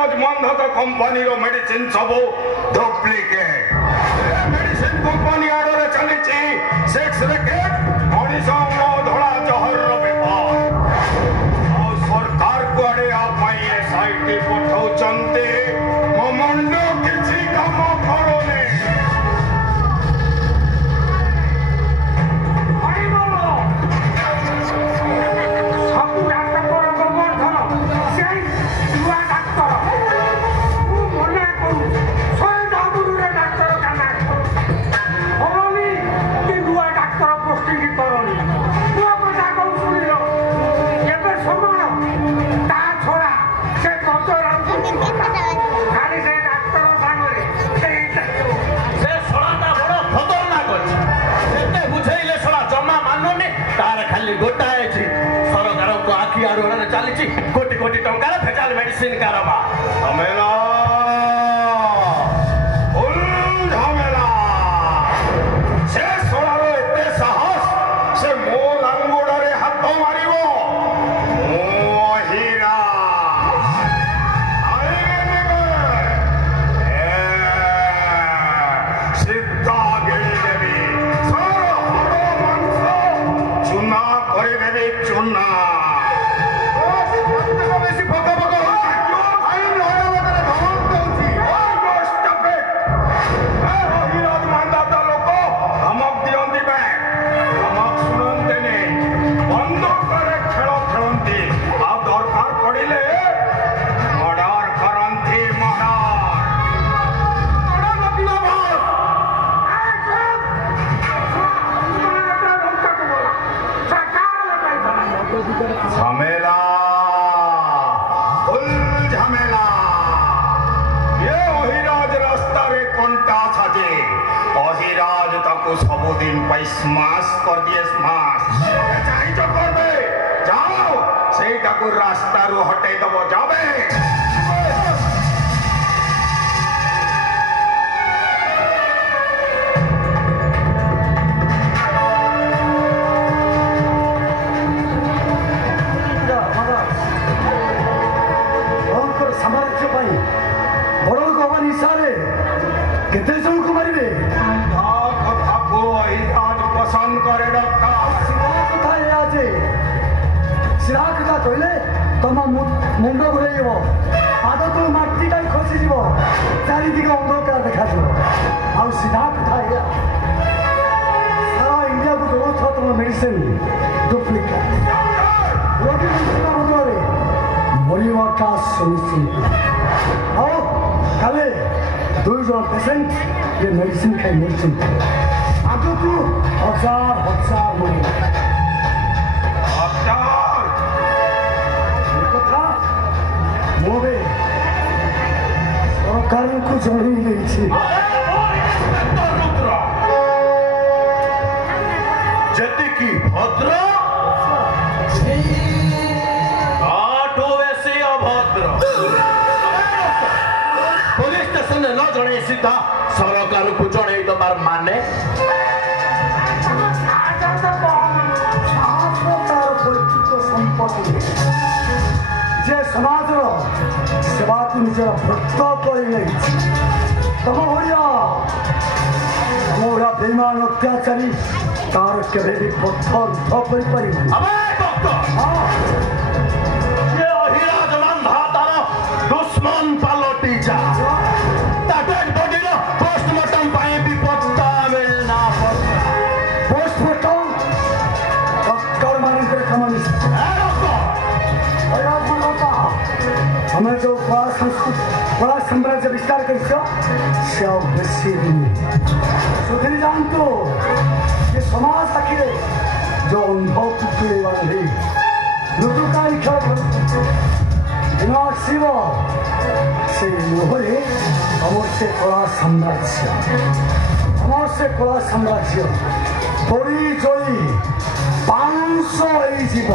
ଅହିରାଜ ମନ୍ଧତ କମ୍ପାନୀର ମେଡିସିନ ସବୁ duplicate medicine company ଆଡ଼ରେ ଚାଲିଛି ସେକ୍ସ ରେକେଟ ମଣିଷ ଧଳା ଜହରର ବେପାର ଆଉ ସରକାର କୁଆଡ଼େ ଆ ପାଇଁ SIT ପଠାଉଛନ୍ତି ମୋ ମୁଣ୍ଡ କିଛି କାମ କରୁନି गोटाए सरकार को आखि आड़ चली कोटी कोटी टंकार भेजाल मेडिसिन कारोबार झमेला झमेला से सोलार एते साहस से मो लांगोड़े हाथ मारिब हीरा सीधा गिरी देवी चुना चुना बेसी भग भग अहिराज मानदाता लोक धमक दियंती धमक शुणते बंदूकरे खेल खेलती आ दरकार पड़े मर्डर करती झमेला फुल झमेला ये अहिराज रास्ता रे कंटा साजे अहिराज ताको सबुदिन पाई स्माश कर दिए स्माश चाहिए जो करबे जाओ सेटा को रास्ता रो हटाई दबो जाबे केते जन को मारिबे कथा को अहिराज पसंद करे डॉक्टर सीधा कथा ये आजे सीधा कथा कहले तमा मुंड घुरेइबो पाद तो माटी टाई खसी जीवो चारि दिग अंधकार देखा जीवो आ सीधा कथा ये सारा इंडिया को दो छ तुम मेडिसिन डुप्लीकेट रोगी मुक्ता बदले मरिवाटा सुनिश्चित आओ काले दुई जन पेसेंट ये मेडिसिन खाई मेडिसिन आगे को हजार हजार मरी कथा मोबे सरकार को जणी नहीं जति की भद्र अभद्र पुलिस स्टेशन न जड़े सीधा सरकार को जड़े दबार माने संपत्ति जे समाज सेवा को निजर भक्त कर तुम भैया मोरा बेईमान अत्याचारी तार केवे भी पत्थर कर दुश्मन पालटी जा पोस्टमार्टम भी पत्ता मिलना पोस्टमार्टम डॉक्टर मान हमें जो बड़ा साम्राज्य विस्तार कर जानतो ये समाज आखिरे जो अंध पुतले बांधे लुटुकाई खेल शिव से मोहरे अमर से कला साम्राज्य बड़ी जयी 500 जीव